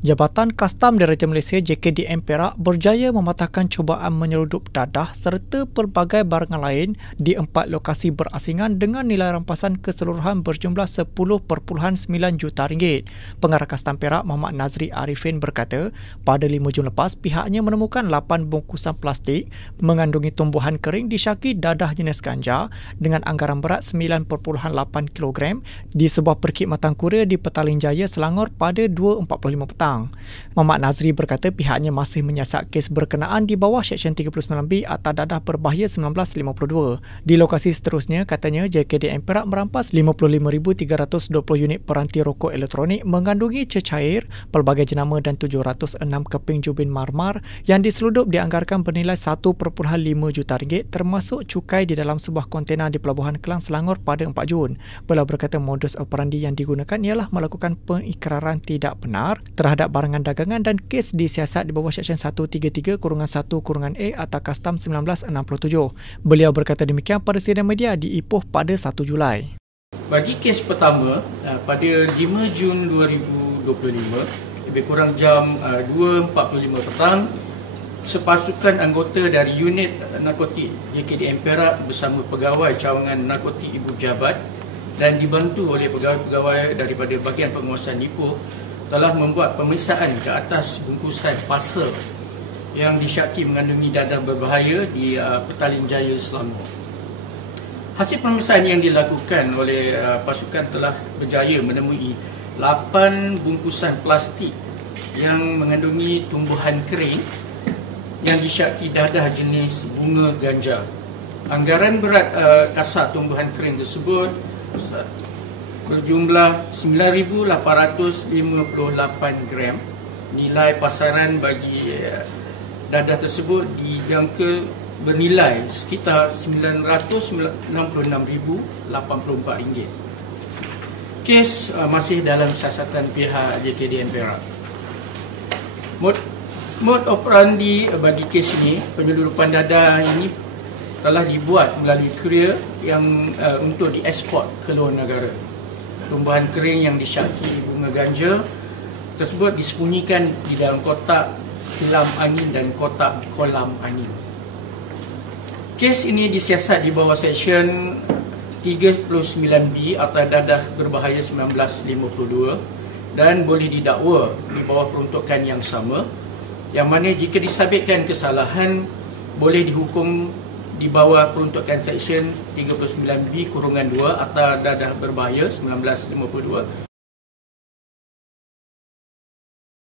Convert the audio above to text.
Jabatan Kastam Diraja Malaysia JKDM Perak berjaya mematahkan cubaan menyeludup dadah serta pelbagai barangan lain di 4 lokasi berasingan dengan nilai rampasan keseluruhan berjumlah 10.9 juta ringgit. Pengarah Kastam Perak Muhammad Nazri Arifin berkata, pada 5 Jun lepas pihaknya menemukan 8 bungkusan plastik mengandungi tumbuhan kering disyaki dadah jenis ganja dengan anggaran berat 9.8 kg di sebuah perkhidmatan kurir di Petaling Jaya, Selangor pada 2.45 petang. Muhammad Nazri berkata pihaknya masih menyiasat kes berkenaan di bawah Seksyen 39B Akta Dadah Berbahaya 1952. Di lokasi seterusnya, katanya JKDM Perak merampas 55,320 unit peranti rokok elektronik mengandungi cecair, pelbagai jenama dan 706 keping jubin marmar yang diseludup dianggarkan bernilai 1.5 juta ringgit termasuk cukai di dalam sebuah kontena di Pelabuhan Kelang, Selangor pada 4 Jun. Beliau berkata modus operandi yang digunakan ialah melakukan pengikraran tidak benar terhadap barangan dagangan dan kes disiasat di bawah Seksyen 133-1-A Akta Kastam 1967. Beliau berkata demikian pada sidang media di Ipoh pada 1 Julai. Bagi kes pertama, pada 5 Jun 2025, lebih kurang jam 2.45 petang, sepasukan anggota dari unit narkotik JKDM Perak bersama pegawai cawangan narkotik Ibu Pejabat dan dibantu oleh pegawai-pegawai daripada bahagian penguasaan Ipoh telah membuat pemeriksaan ke atas bungkusan parcel yang disyaki mengandungi dadah berbahaya di Petaling Jaya, Selangor. Hasil pemeriksaan yang dilakukan oleh pasukan telah berjaya menemui 8 bungkusan plastik yang mengandungi tumbuhan kering yang disyaki dadah jenis bunga ganja. Anggaran berat kasar tumbuhan kering tersebut berjumlah 9,858 gram. Nilai pasaran bagi dadah tersebut dijangka bernilai sekitar RM996,084. Kes masih dalam siasatan pihak JKDM Perak. Mod operandi bagi kes ini, penyeludupan dadah ini telah dibuat melalui kurir yang untuk dieksport ke luar negara. Tumbuhan kering yang disyaki bunga ganja tersebut disembunyikan di dalam kotak kilam angin dan kotak kolam angin. Kes ini disiasat di bawah Seksyen 39B Akta Dadah Berbahaya 1952 dan boleh didakwa di bawah peruntukan yang sama, yang mana jika disabitkan kesalahan boleh dihukum di bawah peruntukan Seksyen 39B-2 Akta Dadah Berbahaya 1952.